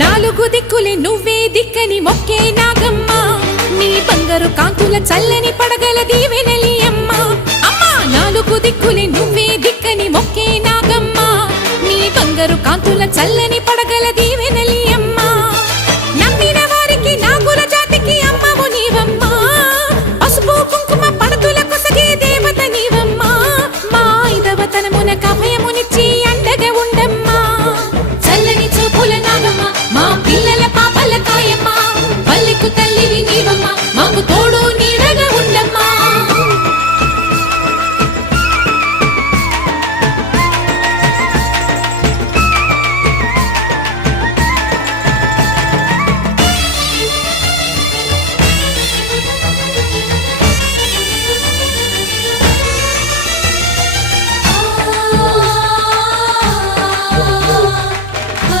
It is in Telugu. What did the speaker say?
నాలుగు దిక్కులే నువ్వే దిక్కని మొక్కే నాగమ్మ నీ బంగారు కాంతుల చల్లని పడగల దీవెనలి అమ్మ అమ్మా నాలుగు దిక్కులే నువ్వే దిక్కని మొక్కే నాగమ్మ నీ బంగారు కాంతుల చల్లని పడగల